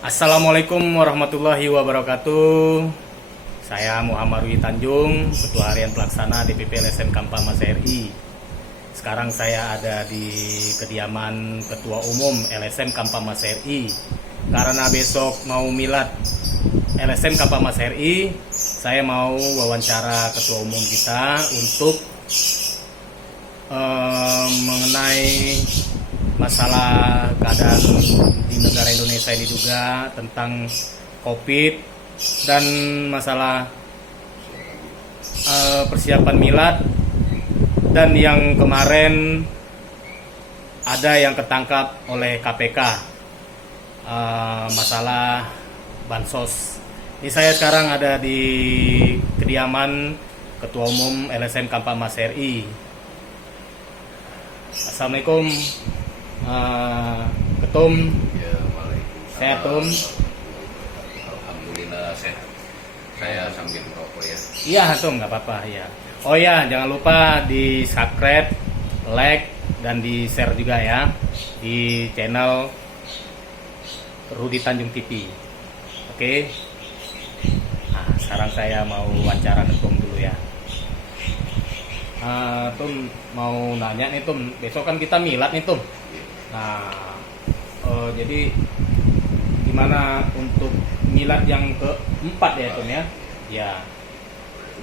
Assalamualaikum warahmatullahi wabarakatuh. Saya Muhammad Rui Tanjung, Ketua Harian Pelaksana DPP LSM Kampa Mas RI. Sekarang saya ada di kediaman Ketua Umum LSM Kampa Mas RI. Karena besok mau milad LSM Kampa Mas RI, saya mau wawancara Ketua Umum kita untuk mengenai masalah keadaan di negara Indonesia ini juga, tentang COVID dan masalah persiapan milad, dan yang kemarin ada yang ketangkap oleh KPK, masalah bansos. Ini saya sekarang ada di kediaman Ketua Umum LSM Kampa Mas RI. Assalamualaikum, Ketum. Ya, waalaikumsalam. Sehat, Tum? Alhamdulillah sehat. Saya sambil merokok ya. Iya, Tum, nggak apa-apa ya. Oh ya, jangan lupa di subscribe, like, dan di share juga ya di channel Rudi Tanjung TV. Oke. Nah, sekarang saya mau wawancara Ketum dulu ya. Tum mau nanya nih, Tum. Besok kan kita milad nih, Tum. Nah, jadi gimana untuk milad yang keempat ya, Tum ya? Ya.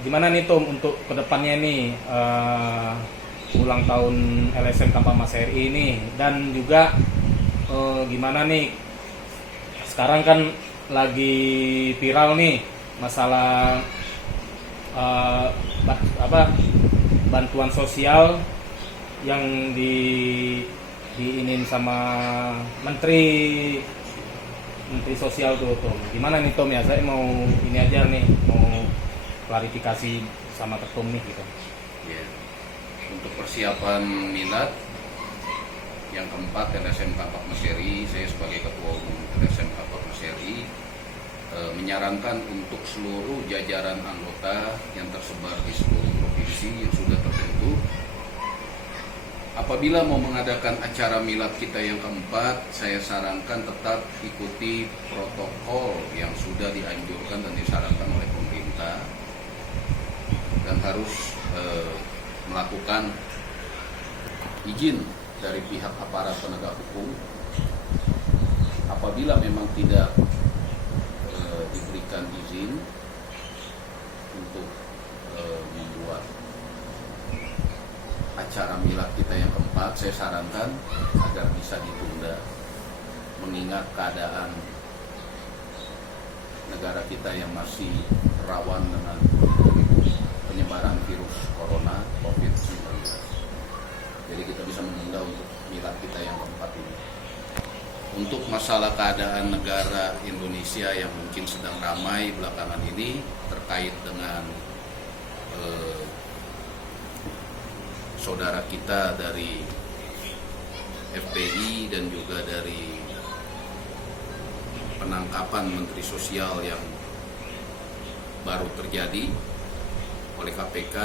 Gimana nih, Tum, untuk kedepannya nih ulang tahun LSM Kampa Mas RI ini, dan juga gimana nih? Sekarang kan lagi viral nih masalah bantuan sosial yang diinin sama menteri sosial tuh, Tom. Gimana nih, Tom ya? Saya mau ini aja nih, mau klarifikasi sama Ketum nih gitu. Ya. Untuk persiapan milad yang keempat LSM Kampa Mas RI, saya sebagai Ketua Umum LSM Kampa Mas RI menyarankan untuk seluruh jajaran anggota yang tersebar di seluruh provinsi yang sudah terbentuk, apabila mau mengadakan acara milad kita yang keempat, saya sarankan tetap ikuti protokol yang sudah dianjurkan dan disarankan oleh pemerintah, dan harus melakukan izin dari pihak aparat penegak hukum. Apabila memang tidak diberikan izin untuk membuat acara milad kita yang keempat, saya sarankan agar bisa ditunda, mengingat keadaan negara kita yang masih rawan dengan penyebaran virus corona COVID-19. Jadi kita bisa menunda untuk milad kita yang keempat ini. Untuk masalah keadaan negara Indonesia yang mungkin sedang ramai belakangan ini terkait dengan saudara kita dari FPI dan juga dari penangkapan Menteri Sosial yang baru terjadi oleh KPK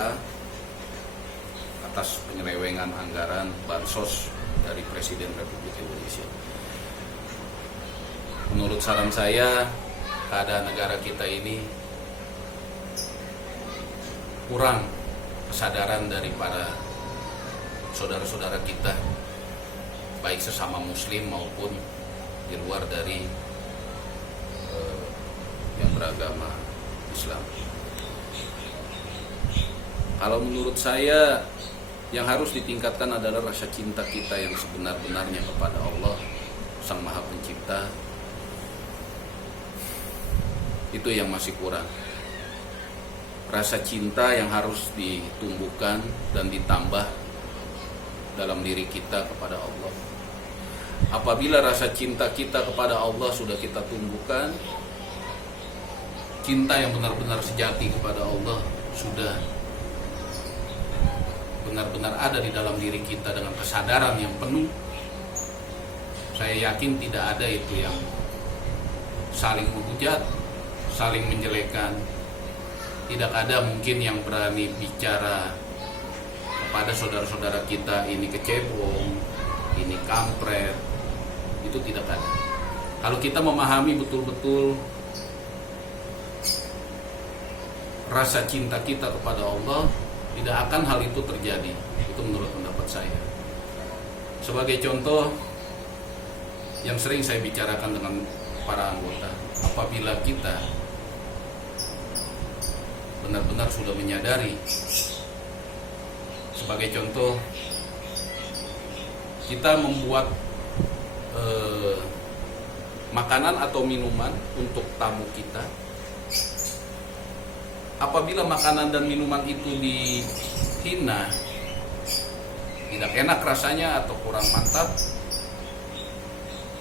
atas penyelewengan anggaran bansos dari Presiden Republik Indonesia. Menurut saran saya, keadaan negara kita ini kurang kesadaran dari para saudara-saudara kita, baik sesama Muslim maupun di luar dari yang beragama Islam. Kalau menurut saya, yang harus ditingkatkan adalah rasa cinta kita yang sebenar-benarnya kepada Allah, Sang Maha Pencipta. Itu yang masih kurang. Rasa cinta yang harus ditumbuhkan dan ditambah dalam diri kita kepada Allah. Apabila rasa cinta kita kepada Allah sudah kita tumbuhkan, cinta yang benar-benar sejati kepada Allah sudah benar-benar ada di dalam diri kita dengan kesadaran yang penuh, saya yakin tidak ada itu yang saling menghujat, saling menjelekan. Tidak ada mungkin yang berani bicara kepada saudara-saudara kita, ini kecebong, ini kampret. Itu tidak ada. Kalau kita memahami betul-betul rasa cinta kita kepada Allah, tidak akan hal itu terjadi. Itu menurut pendapat saya. Sebagai contoh yang sering saya bicarakan dengan para anggota, apabila kita benar-benar sudah menyadari, sebagai contoh kita membuat makanan atau minuman untuk tamu kita. Apabila makanan dan minuman itu dihina, tidak enak rasanya atau kurang mantap,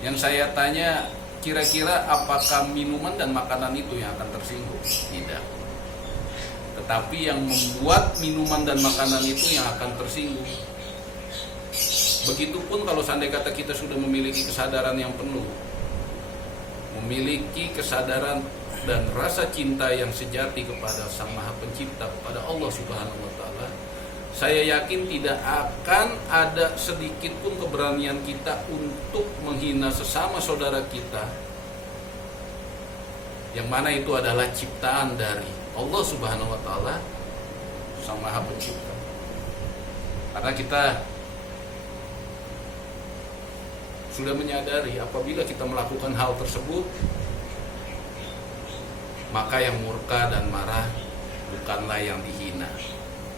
yang saya tanya, kira-kira apakah minuman dan makanan itu yang akan tersinggung? Tidak. Tetapi yang membuat minuman dan makanan itu yang akan tersinggung. Begitupun kalau seandainya kata kita sudah memiliki kesadaran yang penuh, memiliki kesadaran dan rasa cinta yang sejati kepada Sang Maha Pencipta, kepada Allah Subhanahu wa Ta'ala, saya yakin tidak akan ada sedikit pun keberanian kita untuk menghina sesama saudara kita, yang mana itu adalah ciptaan dari Allah Subhanahu wa Ta'ala, Sang Maha Pencipta. Karena kita sudah menyadari apabila kita melakukan hal tersebut, maka yang murka dan marah bukanlah yang dihina,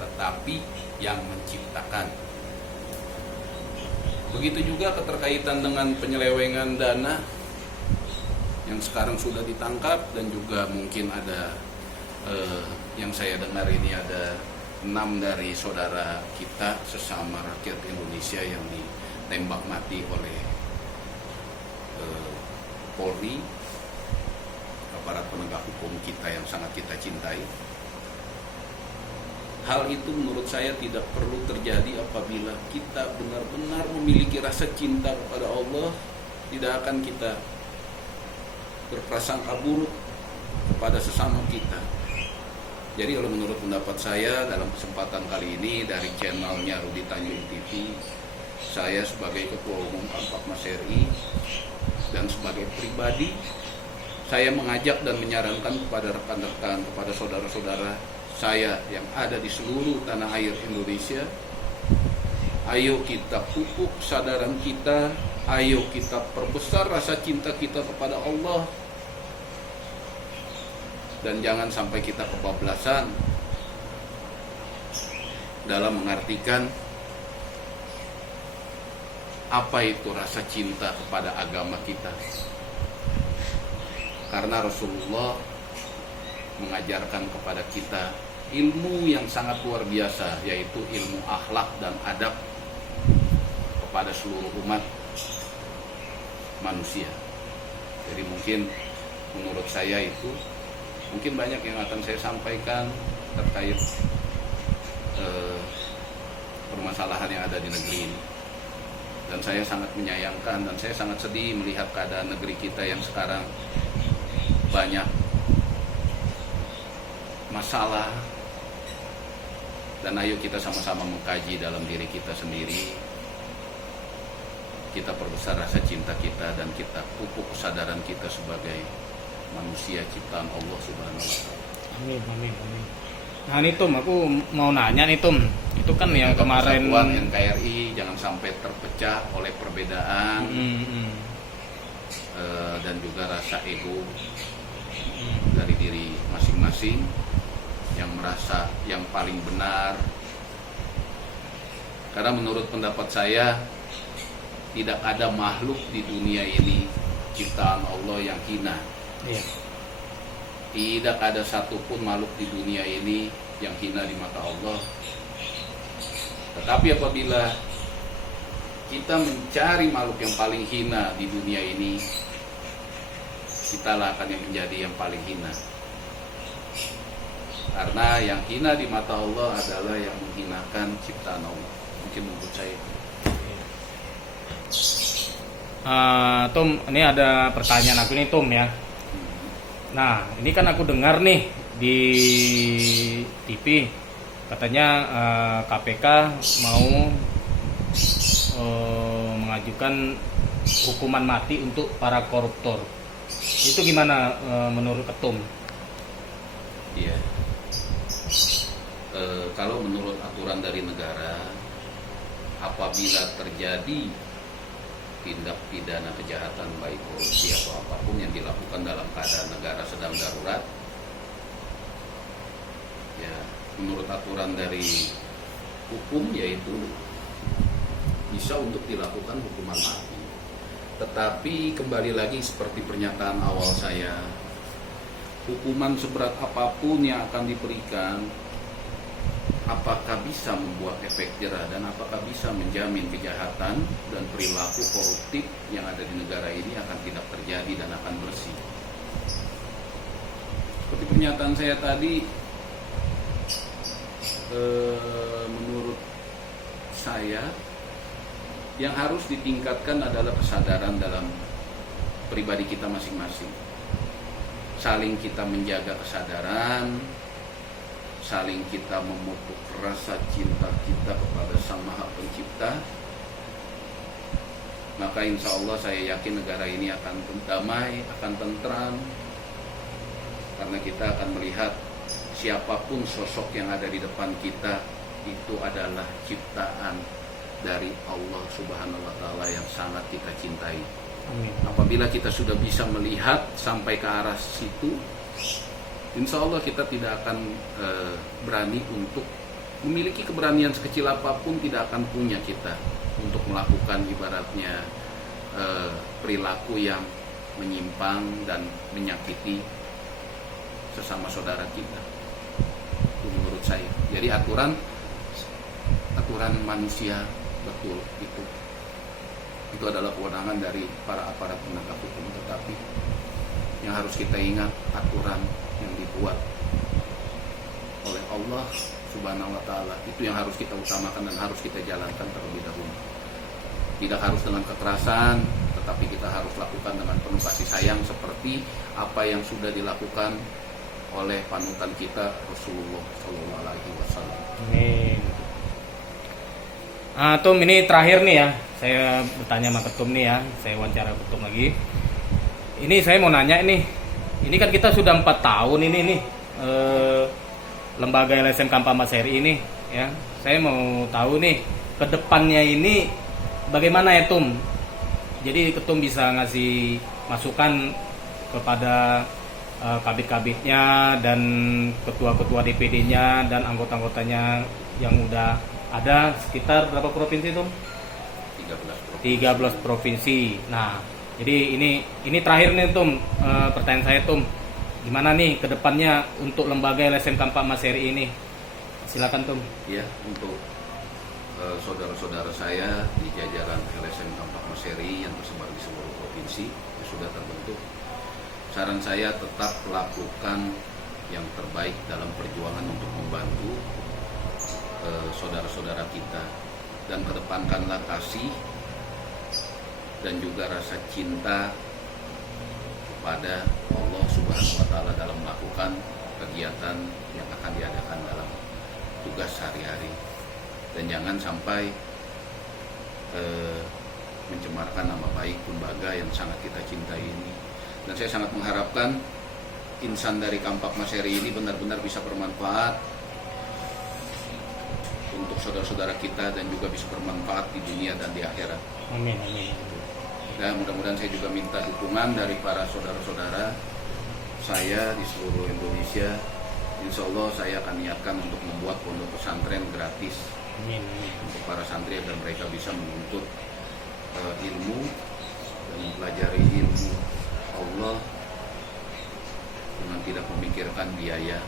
tetapi yang menciptakan. Begitu juga keterkaitan dengan penyelewengan dana yang sekarang sudah ditangkap, dan juga mungkin ada yang saya dengar ini ada 6 dari saudara kita sesama rakyat Indonesia yang ditembak mati oleh Polri, aparat penegak hukum kita yang sangat kita cintai. Hal itu menurut saya tidak perlu terjadi apabila kita benar-benar memiliki rasa cinta kepada Allah. Tidak akan kita berprasangka buruk kepada sesama kita. Jadi kalau menurut pendapat saya, dalam kesempatan kali ini dari channelnya Rudi Tanjung TV, saya sebagai Ketua Umum Kampak Mas RI dan sebagai pribadi, saya mengajak dan menyarankan kepada rekan-rekan, kepada saudara-saudara saya yang ada di seluruh tanah air Indonesia, ayo kita pupuk kesadaran kita, ayo kita perbesar rasa cinta kita kepada Allah, dan jangan sampai kita kebablasan dalam mengartikan apa itu rasa cinta kepada agama kita. Karena Rasulullah mengajarkan kepada kita ilmu yang sangat luar biasa, yaitu ilmu akhlak dan adab kepada seluruh umat manusia. Jadi mungkin menurut saya itu, mungkin banyak yang akan saya sampaikan terkait permasalahan yang ada di negeri ini. Dan saya sangat menyayangkan dan saya sangat sedih melihat keadaan negeri kita yang sekarang banyak masalah. Dan ayo kita sama-sama mengkaji dalam diri kita sendiri. Kita perbesar rasa cinta kita dan kita pupuk kesadaran kita sebagai manusia ciptaan Allah Subhanahu wa Ta'ala. Amin, amin, amin. Nah ini Tum, aku mau nanya nih Tum, itu kan yang kemarin Persatuan NKRI jangan sampai terpecah oleh perbedaan dan juga rasa ego dari diri masing-masing yang merasa yang paling benar. Karena menurut pendapat saya, tidak ada makhluk di dunia ini ciptaan Allah yang hina. Iya. Tidak ada satupun makhluk di dunia ini yang hina di mata Allah. Tetapi apabila kita mencari makhluk yang paling hina di dunia ini, kitalah akan yang menjadi yang paling hina. Karena yang hina di mata Allah adalah yang menghinakan ciptaan Allah. Mungkin menurut saya. Tum, ini ada pertanyaan aku nih Tum ya. Nah, ini kan aku dengar nih di TV katanya KPK mau mengajukan hukuman mati untuk para koruptor. Itu gimana menurut Ketum? Iya. Kalau menurut aturan dari negara, apabila terjadi tindak pidana kejahatan baik korupsi atau apapun yang dilakukan dalam keadaan negara sedang darurat, ya menurut aturan dari hukum yaitu bisa untuk dilakukan hukuman mati. Tetapi kembali lagi seperti pernyataan awal saya, hukuman seberat apapun yang akan diberikan, apakah bisa membuat efek jerah dan apakah bisa menjamin kejahatan dan perilaku koruptif yang ada di negara ini akan tidak terjadi dan akan bersih. Seperti pernyataan saya tadi, menurut saya yang harus ditingkatkan adalah kesadaran dalam pribadi kita masing-masing. Saling kita menjaga kesadaran, saling kita memupuk rasa cinta kita kepada Sang Maha Pencipta, maka insya Allah saya yakin negara ini akan damai, akan tentram, karena kita akan melihat siapapun sosok yang ada di depan kita itu adalah ciptaan dari Allah Subhanahu wa Ta'ala yang sangat kita cintai. Amin. Apabila kita sudah bisa melihat sampai ke arah situ, insya Allah kita tidak akan berani untuk memiliki keberanian sekecil apapun, tidak akan punya kita untuk melakukan ibaratnya perilaku yang menyimpang dan menyakiti sesama saudara kita. Itu menurut saya. Jadi aturan manusia betul itu adalah kewenangan dari para aparat penegak hukum, tetapi yang harus kita ingat aturan yang dibuat oleh Allah Subhanahu wa Ta'ala itu yang harus kita utamakan dan harus kita jalankan terlebih dahulu. Tidak harus dengan kekerasan, tetapi kita harus lakukan dengan penuh kasih sayang seperti apa yang sudah dilakukan oleh panutan kita Rasulullah Shallallahu Alaihi Wasallam. Amin. Tum, ini terakhir nih ya, saya bertanya sama Ketum nih ya, saya wawancara Ketum lagi. Ini saya mau nanya ini kan kita sudah 4 tahun ini nih lembaga LSM Kampamajari ini ya. Saya mau tahu nih ke depannya ini bagaimana ya Tum? Jadi Ketum bisa ngasih masukan kepada kabit-kabitnya dan ketua-ketua DPD-nya dan anggota-anggotanya yang udah ada sekitar berapa provinsi Tum? 13 provinsi. Nah, jadi ini terakhir nih Tum, pertanyaan saya Tum, gimana nih ke depannya untuk lembaga LSM Kampamajari ini? Silakan Tum. Ya, untuk saudara-saudara saya di jajaran LSM Kampamajari yang tersebar di seluruh provinsi yang sudah terbentuk, saran saya tetap lakukan yang terbaik dalam perjuangan untuk membantu saudara-saudara kita, dan kedepankanlah kasih dan juga rasa cinta kepada Allah Subhanahu wa Ta'ala dalam melakukan kegiatan yang akan diadakan dalam tugas sehari-hari, dan jangan sampai mencemarkan nama baik lembaga yang sangat kita cintai ini. Dan saya sangat mengharapkan insan dari Kampamajari ini benar-benar bisa bermanfaat untuk saudara-saudara kita dan juga bisa bermanfaat di dunia dan di akhirat. Amin, amin. Dan mudah-mudahan saya juga minta dukungan dari para saudara-saudara saya di seluruh Indonesia. Insya Allah saya akan niatkan untuk membuat pondok pesantren gratis. Amin, amin. Untuk para santri agar mereka bisa menuntut ilmu dan mempelajari ilmu Allah dengan tidak memikirkan biaya.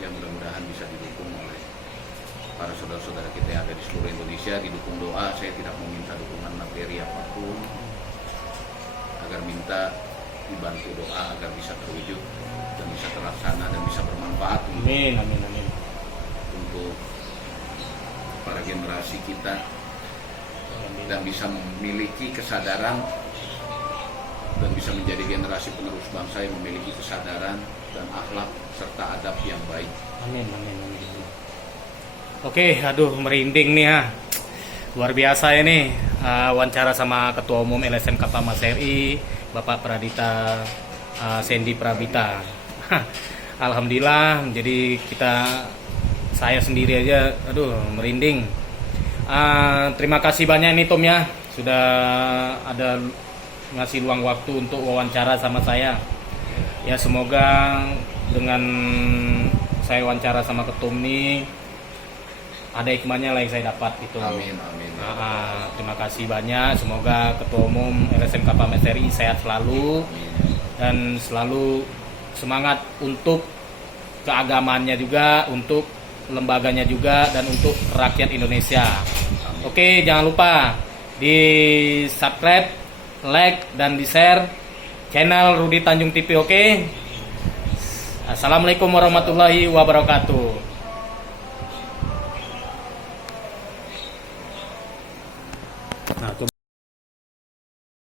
Yang mudah-mudahan bisa didukung oleh para saudara-saudara kita yang ada di seluruh Indonesia, didukung doa. Saya tidak meminta dukungan materi apapun, agar minta dibantu doa agar bisa terwujud dan bisa terlaksana dan bisa bermanfaat Amin, amin, amin. untuk para generasi kita, dan bisa memiliki kesadaran dan bisa menjadi generasi penerus bangsa yang memiliki kesadaran dan akhlak serta adab yang baik. Amin, amin, amin. Oke, aduh merinding nih ya. Luar biasa ini wawancara sama Ketua Umum LSM Kappa Mas RI, Bapak Pradita Sandy Prabita. Alhamdulillah, jadi saya sendiri aja, aduh merinding. Terima kasih banyak nih Tom ya, sudah ada ngasih luang waktu untuk wawancara sama saya. Ya semoga dengan saya wawancara sama Ketum nih ada hikmahnya lah yang saya dapat itu. Amin, amin. Terima kasih banyak. Semoga Ketua Umum LSM Kappa Mas RI sehat selalu dan selalu semangat untuk keagamaannya juga, untuk lembaganya juga, dan untuk rakyat Indonesia. Oke, jangan lupa di subscribe, like, dan di share channel Rudi Tanjung TV. Oke. Assalamualaikum warahmatullahi wabarakatuh.